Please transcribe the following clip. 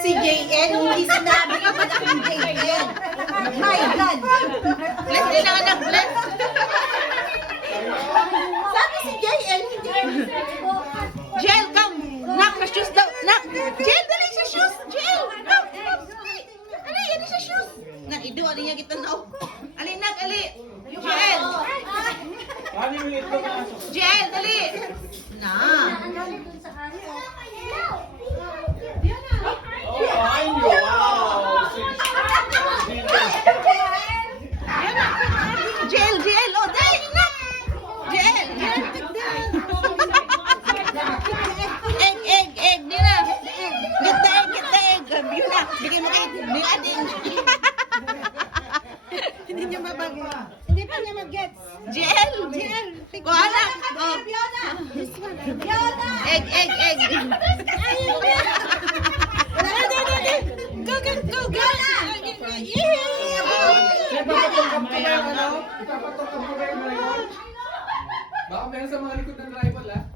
Si JN, hindi sinabi ka ba't akong JN? My God! Bless din ang anak, bless. Sabi si JN, hindi. Jel, come. Nak, ka-shoes daw. Nak, Jel, dali sa shoes. Jel, come. Ali, ali sa shoes. Nak, ido, ali niya kita na. Ali, nak, ali. Jel. Jel, dali. Na. Jel, Jel, oh, dali, nak. Jel, Jel. Egg, di na. Get the egg. Yun na, bigyan mo kayo. Nila din. Hindi niya mabagi. Hindi pa niya mag-gets. Jel. Kuha na. Oh. Fiona! Fiona! Egg. Go. Ipapatok ba yung ano? Ipapatok ba yung Baka meron sa mga likod ng rival, ha?